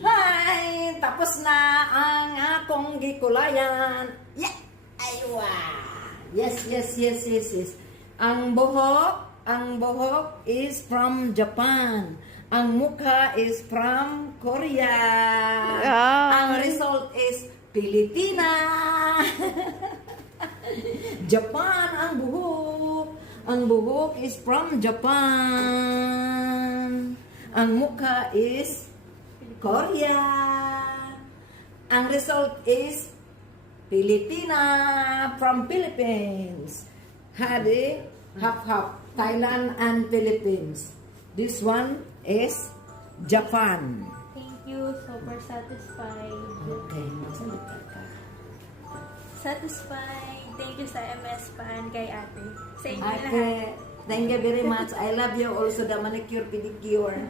Hi! Tapos na ang akong gikulayan. Yeah! Aywa! Yes. Ang buhok is from Japan. Ang mukha is from Korea. Ang result is Pilipina. Japan ang buhok. Ang buhok is from Japan. Ang mukha is Korea. Ang result is Pilipina from Philippines. Hadi, half. Thailand and Philippines. This one is Japan. Thank you. Super satisfied. Okay, masalita ka. Satisfied. Thank you sa MS Pan kay ate. Sa inyo lahat. Okay, thank you very much. I love you also the manicure pedicure.